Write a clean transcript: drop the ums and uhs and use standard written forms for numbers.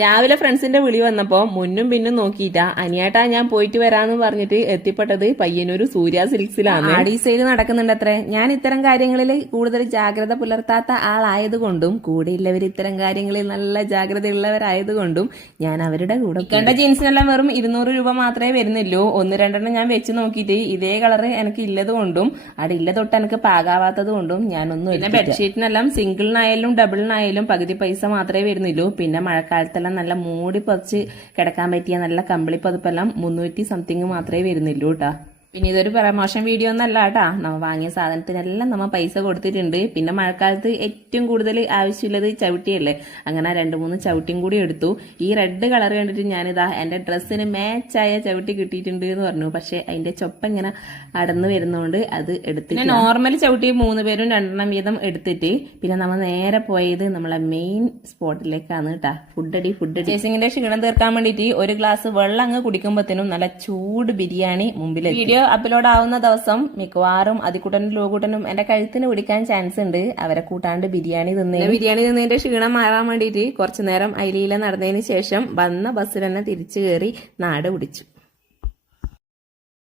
രാവിലെ ഫ്രണ്ട്സിന്റെ വിളി വന്നപ്പോ മുന്നും പിന്നും നോക്കിയിട്ടാ അനിയാട്ടാ ഞാൻ പോയിട്ട് വരാന്ന് പറഞ്ഞിട്ട് എത്തിപ്പെട്ടത് പയ്യന്നൂർ സൂര്യ സിൽക്സിലാണ്. ആടി സെയിൽ നടക്കുന്നുണ്ട് അത്രേ. ഞാൻ ഇത്തരം കാര്യങ്ങളിൽ കൂടുതൽ ജാഗ്രത പുലർത്താത്ത ആളായതുകൊണ്ടും കൂടെയുള്ളവർ ഇത്തരം കാര്യങ്ങളിൽ നല്ല ജാഗ്രത ഉള്ളവരായതുകൊണ്ടും ഞാൻ അവരുടെ കൂടെ കണ്ട ജീൻസിനെല്ലാം വെറും 200 രൂപ മാത്രമേ വരുന്നുള്ളൂ. ഒന്ന് രണ്ടെണ്ണം ഞാൻ വെച്ച് നോക്കിയിട്ട് ഇതേ കളറ് എനിക്ക് ഇല്ലത് കൊണ്ടും അവിടെ ഇല്ല തൊട്ട് എനിക്ക് പാകാവാത്തത് കൊണ്ടും ഞാനൊന്നും. പിന്നെ ബെഡ്ഷീറ്റിനെല്ലാം സിംഗിളിനായാലും ഡബിളിനായാലും പകുതി പൈസ മാത്രമേ വരുന്നുള്ളൂ. പിന്നെ മഴക്കാലത്തെല്ലാം നല്ല മൂടി പറിച്ച് കിടക്കാൻ പറ്റിയ നല്ല കമ്പിളി പതിപ്പെല്ലാം 300 സംതിങ് മാത്രമേ വരുന്നുള്ളൂ കേട്ടാ. പിന്നെ ഇതൊരു പ്രമോഷൻ വീഡിയോ ഒന്നല്ല കേട്ടാ. നമ്മൾ വാങ്ങിയ സാധനത്തിനെല്ലാം നമ്മൾ പൈസ കൊടുത്തിട്ടുണ്ട്. പിന്നെ മഴക്കാലത്ത് ഏറ്റവും കൂടുതൽ ആവശ്യമുള്ളത് ചവിട്ടിയല്ലേ, അങ്ങനെ 2-3 ചവിട്ടിയും കൂടി എടുത്തു. ഈ റെഡ് കളർ കണ്ടിട്ട് ഞാനിതാ എന്റെ ഡ്രസ്സിന് മാച്ചായ ചവിട്ടി കിട്ടിയിട്ടുണ്ട് എന്ന് പറഞ്ഞു. പക്ഷെ അതിന്റെ ചൊപ്പ ഇങ്ങനെ അടന്നു വരുന്നോണ്ട് അത് എടുത്തിട്ട് നോർമൽ ചവിട്ടി 3 പേരും 2 വീതം എടുത്തിട്ട് പിന്നെ നമ്മൾ നേരെ പോയത് നമ്മളെ മെയിൻ സ്പോട്ടിലേക്കാണ് കേട്ടാ. ഫുഡടി ചേസിങ്ങിന്റെ ക്ഷീണം തീർക്കാൻ വേണ്ടിയിട്ട് ഒരു ഗ്ലാസ് വെള്ളം അങ്ങ് കുടിക്കുമ്പോഴത്തേനും നല്ല ചൂട് ബിരിയാണി മുമ്പിൽ. വീഡിയോ അപ്ലോഡ് ആവുന്ന ദിവസം മിക്കവാറും അതിക്കുട്ടനും ലോകൂട്ടനും എന്റെ കഴുത്തിന് പിടിക്കാൻ ചാൻസ് ഉണ്ട്. അവരെ കൂട്ടാണ്ട് ബിരിയാണി തിന്നതിന്റെ ക്ഷീണം മാറാൻ വേണ്ടിയിട്ട് കുറച്ചു നേരം അയിലയില നടന്നതിന് ശേഷം വന്ന ബസ്സിൽ തന്നെ തിരിച്ചു കയറി നാട് പിടിച്ചു.